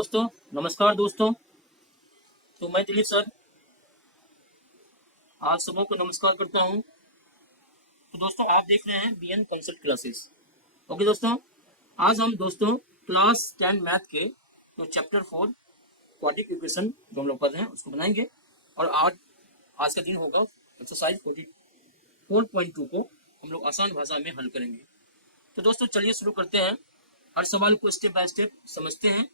दोस्तों, नमस्कार दोस्तों। तो मैं दिलीप सर आप सबों को नमस्कार करता हूं। तो दोस्तों, आप देख रहे हैं बीएन कंसेप्ट क्लासेस। ओके दोस्तों, आज हम दोस्तों क्लास 10 मैथ के जो चैप्टर 4 क्वाड्रेटिक इक्वेशन जो हम लोग पढ़ रहे हैं उसको बनाएंगे। और आज का दिन होगा एक्सरसाइज 44.2 को हम लोग आसान भाषा में हल करेंगे। तो दोस्तों चलिए शुरू करते हैं। हर सवाल को स्टेप बाय स्टेप समझते हैं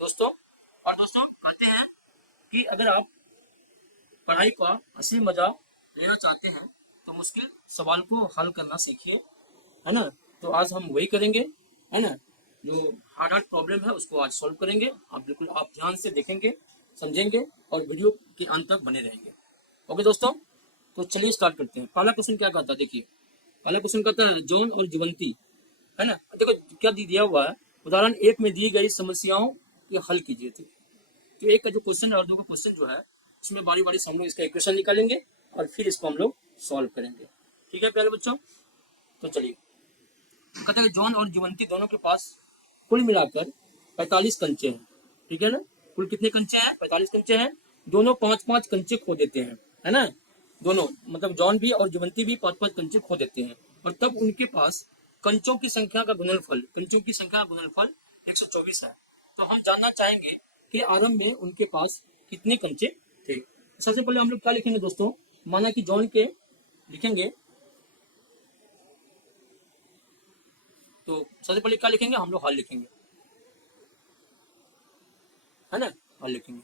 दोस्तों। और दोस्तों कहते हैं कि अगर आप पढ़ाई का असली मजा लेना चाहते हैं तो मुश्किल सवाल को हल करना सीखिए, है ना। तो आज हम वही करेंगे, है ना। जो हार्ड हार्ड प्रॉब्लम है उसको आज सॉल्व करेंगे। आप ध्यान से देखेंगे, समझेंगे और वीडियो के अंत तक बने रहेंगे। ओके दोस्तों, तो चलिए स्टार्ट करते हैं। पहला क्वेश्चन क्या कहता है, देखिए। पहला क्वेश्चन कहता है जॉन और जीवंती, है ना। देखो क्या दिया हुआ है, उदाहरण 1 में दी गई समस्याओं के हल कीजिए। तो एक का जो क्वेश्चन है और दो का क्वेश्चन जो है उसमें बारी बारी से हम लोग इसका इक्वेशन निकालेंगे और फिर इसको हम लोग सॉल्व करेंगे। ठीक है प्यारे बच्चों। तो चलिए, कहते हैं जॉन और जीवंती दोनों के पास कुल मिलाकर 45 कंचे हैं। ठीक है ना। कुल कितने कंचे हैं? 45 कंचे हैं। दोनों 5-5 कंचे खो देते हैं, है ना। दोनों मतलब जॉन भी और जीवंती भी 5-5 कंचे खो देते हैं। और तब उनके पास कंचों की संख्या का गुणनफल 124 है। तो हम जानना चाहेंगे कि आरंभ में उनके पास कितने कंचे थे। सबसे पहले हम लोग क्या लिखेंगे दोस्तों, माना कि जॉन के लिखेंगे। तो सबसे पहले क्या लिखेंगे, हम लोग हल लिखेंगे, है ना। हल लिखेंगे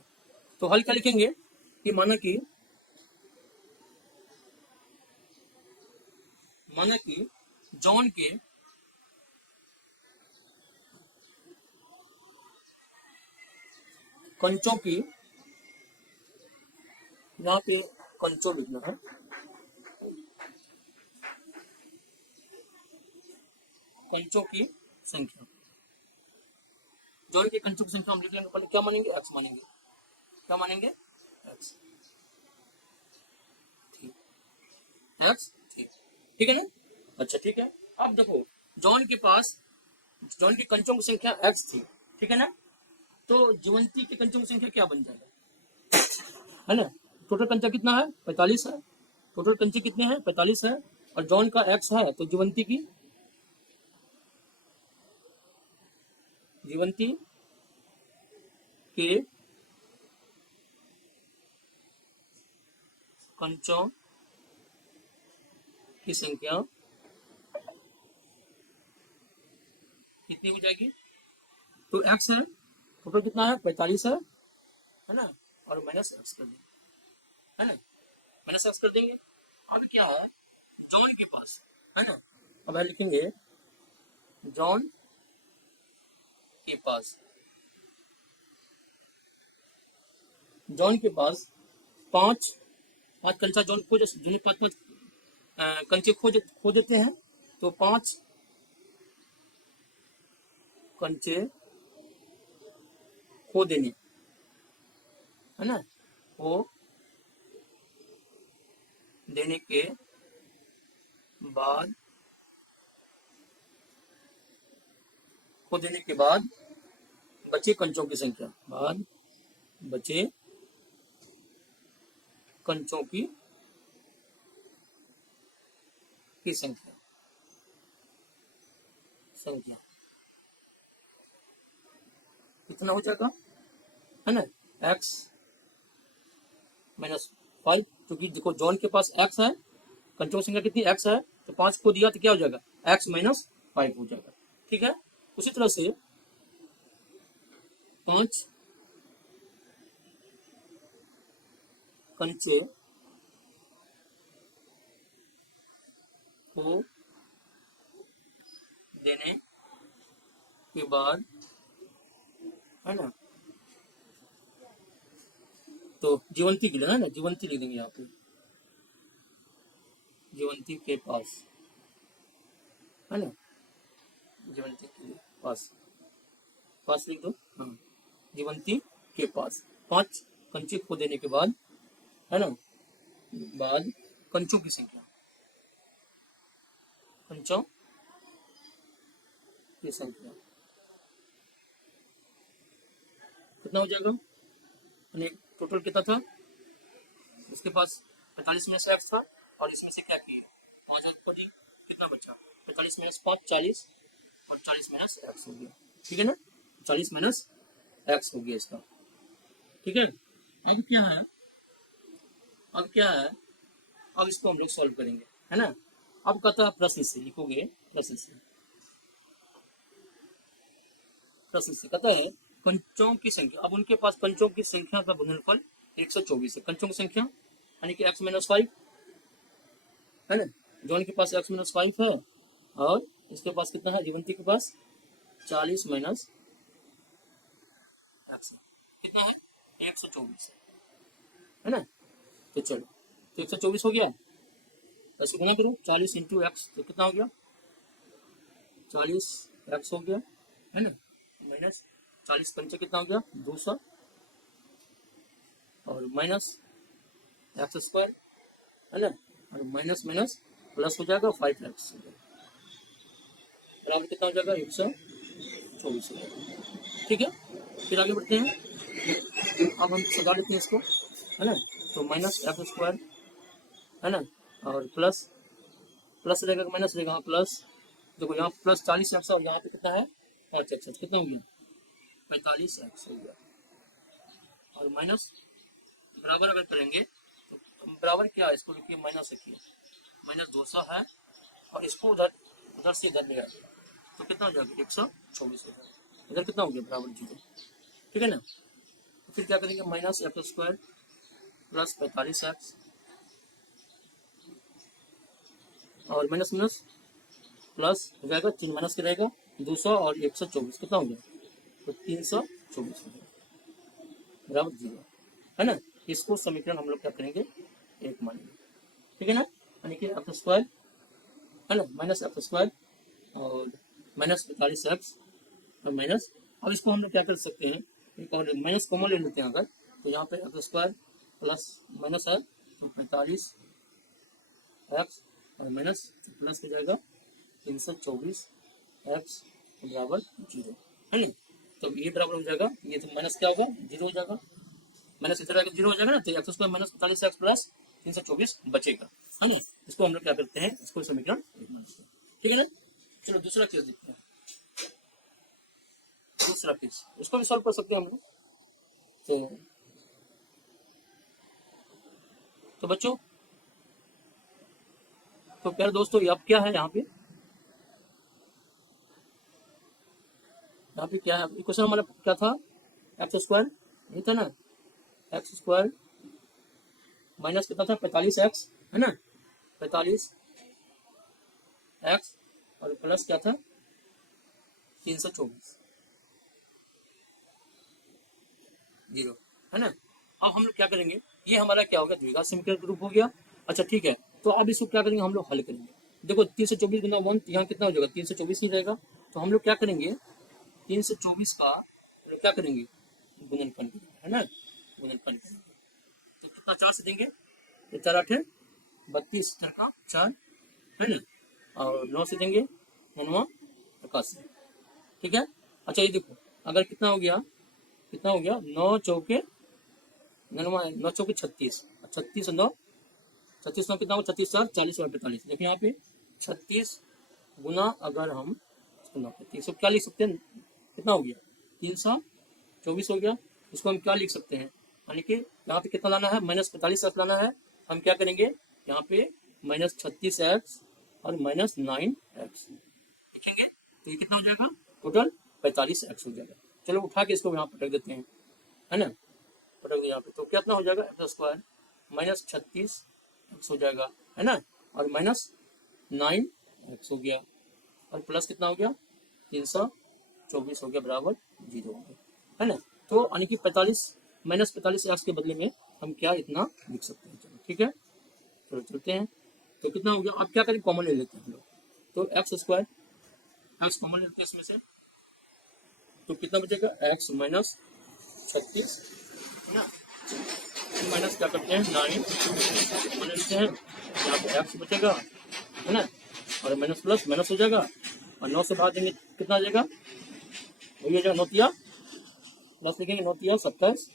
तो हल क्या लिखेंगे कि माना कि जॉन के कंचों की, यहाँ पे कंचों लिखना है, कंचों की संख्या। जॉन के कंचों की संख्या हम लिख लेंगे। पहले क्या मानेंगे, एक्स मानेंगे। क्या मानेंगे, एक्स। ठीक, एक्स। ठीक, ठीक है ना। अच्छा ठीक है। अब देखो, जॉन के कंचों की संख्या एक्स थी, ठीक है ना। तो जीवंती के कंचों की संख्या क्या बन जाएगा, है ना। टोटल कंचा कितना है, 45 है। टोटल कंचे कितने हैं, 45 है। और जॉन का एक्स है तो जीवंती के कंचों की संख्या कितनी हो जाएगी। तो एक्स है, टोटल कितना है, 45 है ना। और माइनस एक्स कर देंगे, है ना। माइनस एक्स कर देंगे। अब क्या है, जॉन के पास, है ना। अब लिखेंगे जॉन के पास, जॉन के पास पांच पांच कंचा जॉन खो, दोनों 5-5 कंचे खो देते हैं। तो 5 कंचे खो देंगे, है ना। खो देने के बाद बचे कंचों की संख्या, बचे कंचों की संख्या कितना हो जाएगा, है ना। एक्स माइनस 5, क्योंकि देखो जॉन के पास एक्स है, कंचों की संख्या कितनी, एक्स है। तो 5 को दिया तो क्या हो जाएगा, एक्स माइनस 5 हो जाएगा। ठीक है। उसी तरह से 5 कंचे को देने के बाद, है ना। तो जीवंती के लिए, है ना, जीवंती लिख देंगे यहाँ पे, जीवंती के पास, है ना। जीवंती के पास, पास लिख दो, हाँ। जीवंती के पास 5 कंचे खो देने के बाद, है ना, बाद कंचों की संख्या, कंचों की संख्या कितना हो जाएगा, यानी टोटल कितना था उसके पास 45 में से एक्स था और इसमें से क्या किए 5 को दी, कितना बचा 45 माइनस 5 40 और 40 माइनस एक्स हो गया, ठीक है ना, 40 माइनस एक्स हो गया इसका, ठीक है। अब क्या है, अब क्या है, अब इसको हम लोग सॉल्व करेंगे, है ना। अब कहता है प्रश्न से लिखोगे, प्रश्न से कहता है कंचों की संख्या, अब उनके पास कंचों की संख्या का गुणनफल 124 है, कंचों की संख्या यानी कि x माइनस 5 है ना, जॉन के पास x माइनस 5 है और इसके पास कितना है, जीवंती के पास 40 माइनस एक्स कितना है 124 है ना। तो चलो तो 124 हो गया, ऐसे गुना करो 40 इंटू एक्स तो कितना हो गया 40 एक्स हो गया, है ना, माइनस 40 पंचे कितना हो गया 200 और माइनस एक्स स्क्वायर, है ना, और माइनस माइनस प्लस हो जाएगा 5 एक्स हो जाएगा, बराबर कितना हो जाएगा 124 हो जाएगा, ठीक है। फिर आगे बढ़ते हैं, अब हम सगा लेते हैं इसको, है ना, तो माइनस एक्स स्क्वायर, है ना, और प्लस प्लस रहेगा माइनस रहेगा प्लस, देखो यहाँ प्लस 40 एक्स और यहाँ पे कितना है 5 एक्स, कितना हो गया 45 एक्स हो गया, और माइनस बराबर अगर करेंगे तो बराबर क्या है, इसको लिखिए माइनस रखिए, माइनस 200 है और इसको उधर उधर से इधर ले आए तो कितना हो जाएगा 124 हो जाएगा, इधर कितना हो गया बराबर 0, ठीक है ना। तो फिर क्या करेंगे minus x square plus 45 x और माइनस माइनस प्लस हो जाएगा, 3 माइनस के रहेगा 200 और 124 कितना हो गया तो 324 हो गया बराबर 0, है ना। इसको समीकरण हम लोग क्या करेंगे एक मानेंगे, ठीक है ना, यानी कि एक्स स्क्वायर, है ना, माइनस एक्स स्क्वायर और माइनस 45 एक्स और माइनस, अब इसको हम लोग क्या कर सकते हैं, एक और माइनस कॉमन ले लेते हैं अगर, तो यहाँ पे एक्स स्क्वायर प्लस माइनस है तो 45 एक्स और माइनस प्लस हो जाएगा 324 एक्स बराबर 0, है ना। तो ये बराबर हो जाएगा, ये तो माइनस क्या होगा 0 हो जाएगा, माइनस इधर आकर 0 हो जाएगा ना, तो x square minus 45 x plus 324 बचेगा, है ना। इसको हम लोग क्या करते हैं, इसको समीकरण एक मानते हैं, ठीक है ना। चलो दूसरा केस देखते हैं, दूसरा केस इसको भी सॉल्व कर सकते हैं हम लोग, तो बच्चों, तो प्यारे दोस्तों अब क्या है यहाँ पे क्या है, क्वेश्चन हमारा क्या था, एक्स स्क्वायर नहीं था ना, एक्स स्क्वायर माइनस कितना था 45 एक्स, है ना, 45 एक्स और प्लस क्या था 324 0, है ना। अब हम लोग क्या करेंगे, ये हमारा क्या हो गया द्विघात समीकरण का रूप हो गया, अच्छा ठीक है। तो अब इसको क्या करेंगे हम लोग हल करेंगे, देखो 324 गुना 1 यहाँ कितना हो जाएगा 324 ही रहेगा, तो हम लोग क्या करेंगे 324 का क्या करेंगे गुणनफल करेंगे, है ना, गुणनफल करेंगे तो कितना 4 से देंगे, तो 4 8 32 का 4, है ना, और 9 से देंगे 9 81, ठीक है। अच्छा ये देखो अगर कितना हो गया 9 चौके 9 चौके 36, 36 9 36 9 कितना हो 36 4 40 और 45, देखिए यहाँ पे 36 गुना अगर हम 300 क्या लिख सकते हैं, कितना हो गया 324 हो गया, इसको हम क्या लिख सकते हैं, यानी कि यहाँ पे कितना लाना है माइनस 45 एक्स लाना है, हम क्या करेंगे यहाँ पे माइनस 36 एक्स और माइनस 9 एक्स लिखेंगे, तो ये कितना हो जाएगा टोटल 45 एक्स हो जाएगा। चलो उठा के इसको यहाँ पटक देते हैं, है ना, पटक दे यहाँ पे, तो कितना हो जाएगा एक्स स्क्वायर माइनस 36 एक्स हो जाएगा, है ना, और माइनस 9 एक्स हो गया और प्लस कितना हो गया 324 हो गया बराबर 0 हो गया, है ना। तो यानी कि 45 माइनस 45 एक्स के बदले में हम क्या इतना लिख सकते हैं, चलो ठीक है, चलो चलते हैं, तो कितना हो गया, अब क्या करें कॉमन ले लेते हैं हम लोग, तो एक्स स्क्वायर एक्स कॉमन लेते हैं इसमें से, तो कितना बचेगा एक्स माइनस 36, है ना, माइनस क्या करते हैं 9 मान लेते हैं, यहाँ पे एक्स बचेगा, है ना, और माइनस प्लस माइनस हो जाएगा और 9 से भाग देंगे कितना आ जाएगा, वही हो जाएगा 9 तिया प्लस लिखेंगे 9 3 27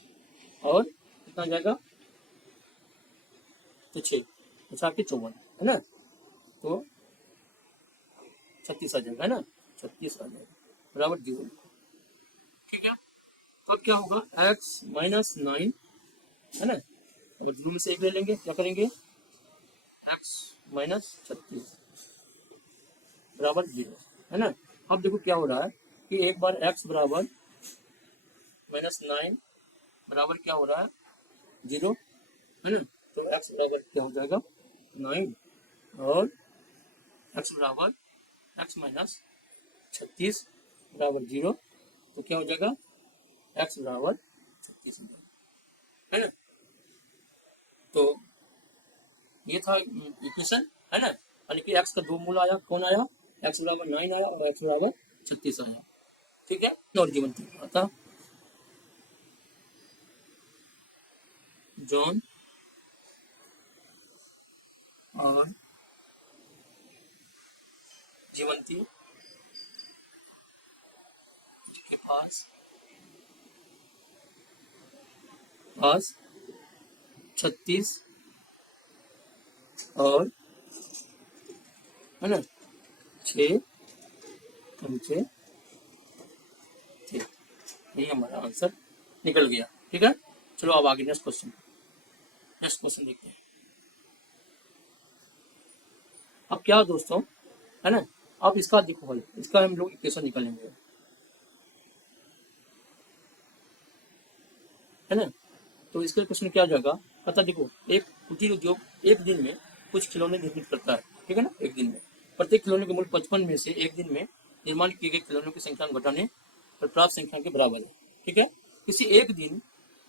और कितना आ जाएगा तो 6 के 54 है ना, तो 36 आ जाएगा है ना, 36 आ जाएगा बराबर 0। ठीक है, तो अब क्या होगा x माइनस 9 है ना, अगर जीरो में से एक ले लेंगे क्या करेंगे x माइनस 36 बराबर 0 है ना। अब देखो क्या हो रहा है कि एक बार x बराबर माइनस 9 बराबर क्या हो रहा है 0 है ना, तो x बराबर क्या हो जाएगा 9 और x बराबर x माइनस 36 बराबर 0, तो क्या हो जाएगा x बराबर 36 हो जाएगा है ना। तो ये था इक्वेशन है ना, यानी कि x का दो मूल आया, कौन आया x बराबर 9 आया और x बराबर 36 आया। ठीक है, और जीवन था जॉन और जीवंती के पास 36 और है ना 6 पंचे थे, यही हमारा आंसर निकल गया। ठीक है, चलो अब आगे नेक्स्ट क्वेश्चन देखते हैं। अब क्या दोस्तों है ना, अब इसका देखो भाई, इसका हम लोग इक्वेशन निकालेंगे है ना। तो इसके क्वेश्चन क्या जाएगा पता, देखो एक कुटीर उद्योग एक दिन में कुछ खिलौने निर्मित करता है, ठीक है ना, एक दिन में प्रत्येक खिलौने के मूल्य 55 में से एक दिन में निर्माण किए गए खिलौनों की संख्या घटाने पर प्राप्त संख्या के बराबर है। ठीक है, किसी एक दिन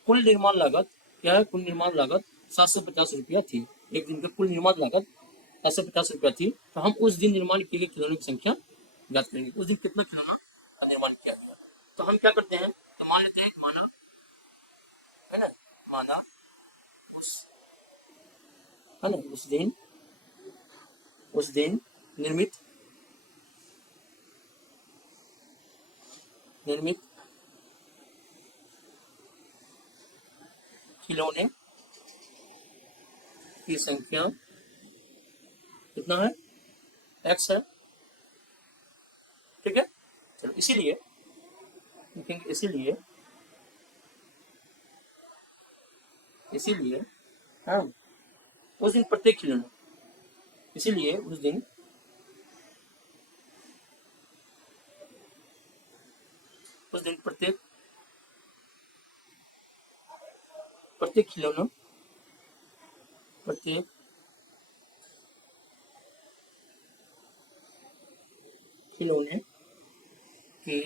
कुल निर्माण लागत क्या है, कुल निर्माण लागत 750 रुपया थी, एक दिन की कुल निर्माण लागत 750 रुपया थी, तो हम उस दिन निर्माण किए गए खिलौनों की संख्या ज्ञात करेंगे, उस दिन कितना खिलौना का निर्माण किया गया। तो हम क्या करते हैं, तो मान लेते हैं माना है ना, माना उस है ना उस दिन निर्मित निर्मित खिलौने की संख्या कितना है x है। ठीक है, चलो इसीलिए लिखेंगे, इसीलिए हाँ उस दिन प्रत्येक खिलौना, इसीलिए उस दिन प्रत्येक प्रत्येक खिलौना प्रत्येक खिलौने की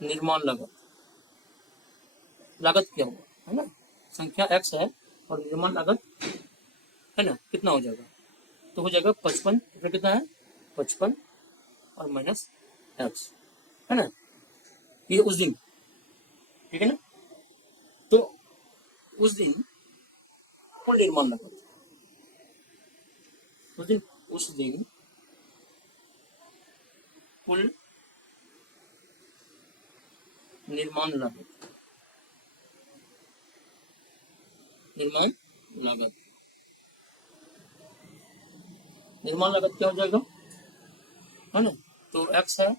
निर्माण लागत क्या होगा है ना, संख्या x है और निर्माण लागत है ना कितना हो जाएगा, तो हो जाएगा 55, कितना है 55 और माइनस x है ना, ये उस दिन। ठीक है ना, तो उस दिन कुल निर्माण लागत, उस दिन कुल निर्माण लागत क्या हो जाएगा है ना, तो x है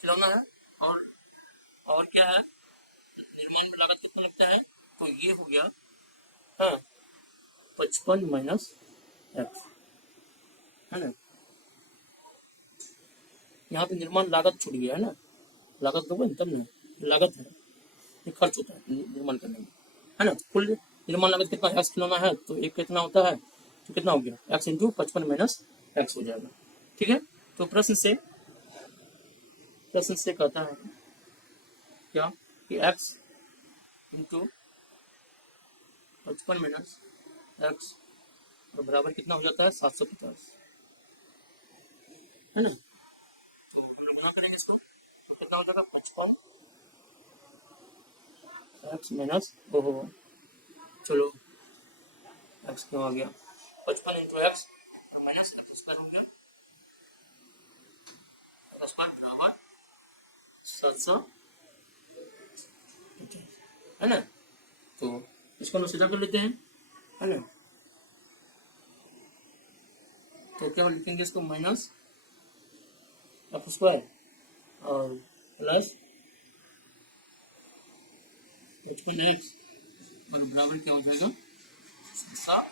खिलौना है और क्या है निर्माण लागत कितना लगता है, तो ये हो गया हाँ 55 माइनस x है ना, यहाँ पे निर्माण लागत छूट गया है ना, लागत दोगे तब ना, लागत है ये खर्च होता है निर्माण करने में है ना, कुल निर्माण लागत कितना x खिलौना है तो एक कितना होता है, तो कितना हो गया x इंटू 55 माइनस x हो जाएगा। ठीक है, तो प्रश्न से कहता है क्या कि x इंटू 55 माइनस x और बराबर कितना हो जाता है 750 है ना, तो हम लोग गुणा करेंगे इसको, तो कितना हो जाएगा 55 x माइनस ओहो चलो x क्यों आ गया 55 into x minus x square हो गया, स्क्वायर बराबर 750 है ना। तो इसको हम लोग सीधा कर लेते हैं, है ना। तो क्या लिखेंगे इसको, माइनस एक्स स्क्वायर और प्लस 55x और बराबर क्या हो जाएगा 7।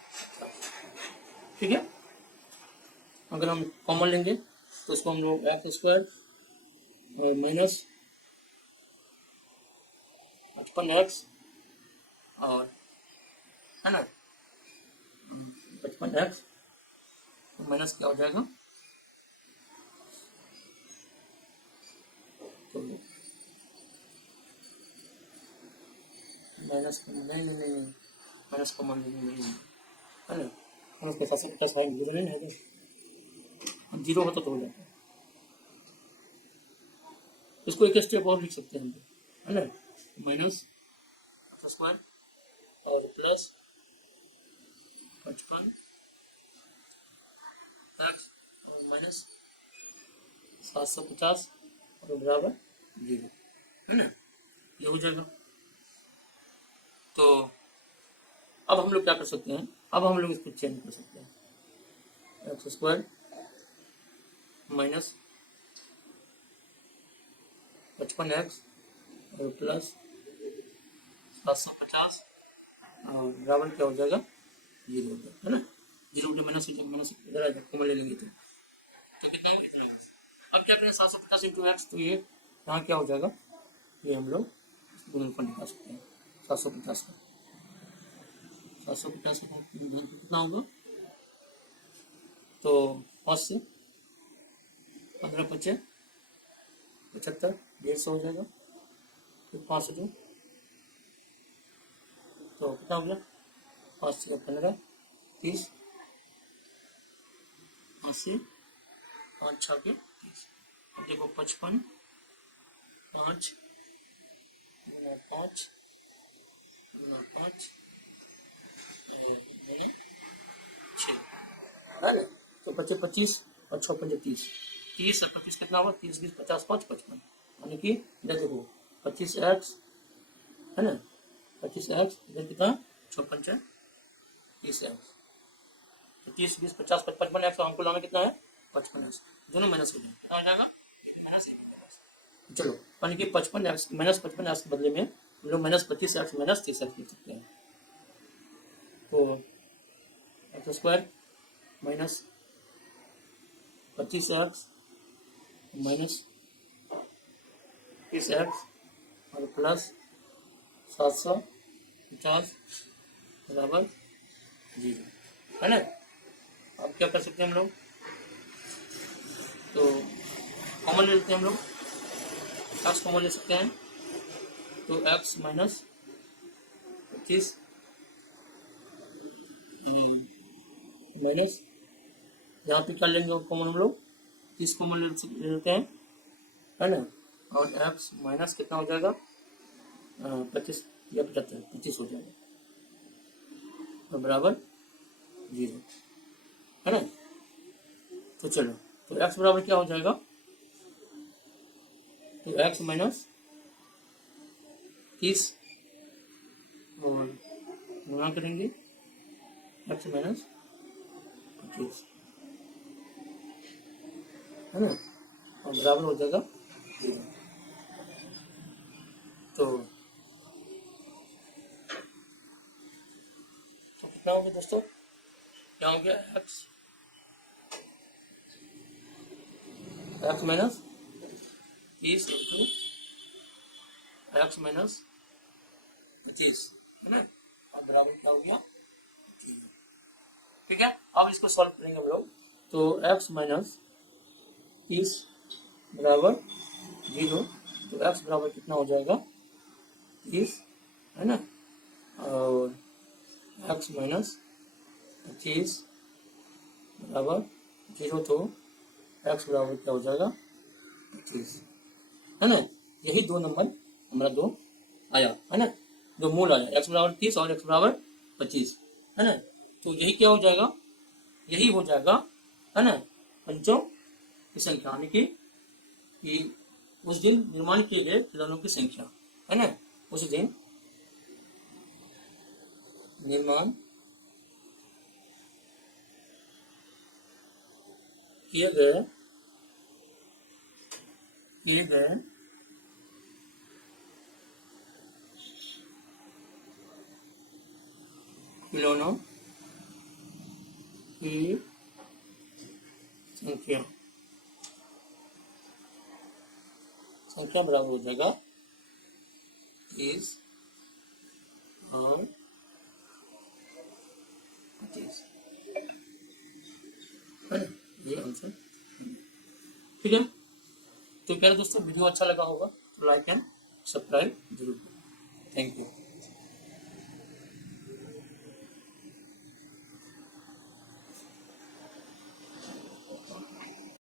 ठीक है। अगर हम कॉमन लेंगे तो इसको हम लोग एक्स स्क्वायर और माइनस 55x और, है ना, 55x तो माइनस क्या हो जाएगा, तो माइनस नहीं माइनस कॉमन नहीं, है ना। हम उसके साथ प्लस है, जीरो नहीं है, तो जीरो होता तो हो जाता है। इसको एक स्टेप और लिख सकते हैं हम, है ना, माइनस एक्स स्क्वायर और प्लस 55 एक्स और माइनस 750 और बराबर 0, है ना, ये हो जाएगा। तो अब हम लोग क्या कर सकते हैं, अब हम लोग इसको चेंज कर सकते हैं, एक्स स्क्वायर माइनस 55x और प्लस 750 और बराबर क्या हो जाएगा 0 हो जाएगा, है ना। 0 के माइनस इधर आ जाए, कॉमन ले लेंगे तो कितना होगा, इतना होगा। अब क्या करें, 750 इंटू एक्स, तो ये यहाँ क्या हो जाएगा, ये हम लोग दोनों को निकाल सकते हैं। 750 का 750 कितना होगा, तो 5 से 15 25 75 150 हो जाएगा, फिर 5 से 2 तो कितना हो गया, 5 से 15 30, 5 से 5 6 के 30। अब देखो 55 5 गुना 5 गुना 5 गुना 6, है ना। तो बच्चे 25 और 6 5 30, 30 और 25 कितना होगा, 30 20 50 5 55, यानी कि इधर देखो 25x, है ना, 25x इधर कितना 6 5 30x, तो 30 20 50 55 एक्स हमको लाना कितना है 55x, दोनों माइनस हो जाएंगे, कितना हो जाएगा माइनस 1। चलो यानी कि 55x माइनस 55x के बदले में हम लोग माइनस 25x माइनस 30x लिख सकते हैं। तो x square minus 25x minus 30x और प्लस 750 बराबर 0, है ना। अब क्या कर सकते हैं हम लोग, तो कॉमन ले लेते हैं हम लोग, एक्स कॉमन ले सकते हैं, तो एक्स माइनस 25 माइनस यहाँ पे क्या लेंगे कॉमन हम लोग, 30 कॉमन ले लेते हैं, है ना, और एक्स माइनस कितना हो जाएगा 25 या 75 25 हो जाएगा तो बराबर 0, है ना। तो चलो, तो x बराबर क्या हो जाएगा, तो x माइनस 30 और गुणा करेंगे x माइनस 25, है ना, और बराबर हो जाएगा 0। तो कितना हो गया दोस्तों, क्या हो गया x minus 30 into x minus 25, है ना, और बराबर क्या हो गया 0। ठीक है, अब इसको सॉल्व करेंगे हम लोग, तो x माइनस 30 बराबर 0, तो x बराबर कितना हो जाएगा 30, है ना, और x माइनस 25 बराबर 0, तो x बराबर क्या हो जाएगा 25, है ना। यही दो नंबर हमारा दो आया, है ना, जो मूल आया x बराबर 30 और x बराबर 25, है ना। तो यही क्या हो जाएगा, यही हो जाएगा, है ना, पंचों की संख्या, यानी कि उस दिन निर्माण किए गए खिलौनों की संख्या, है ना, उस दिन निर्माण किए गए खिलौनों की संख्या बराबर हो जाएगा इस और 25, है ना, ये आंसर। ठीक है, तो प्यारे दोस्तों वीडियो अच्छा लगा होगा तो लाइक एंड सब्सक्राइब जरूर। Thank you.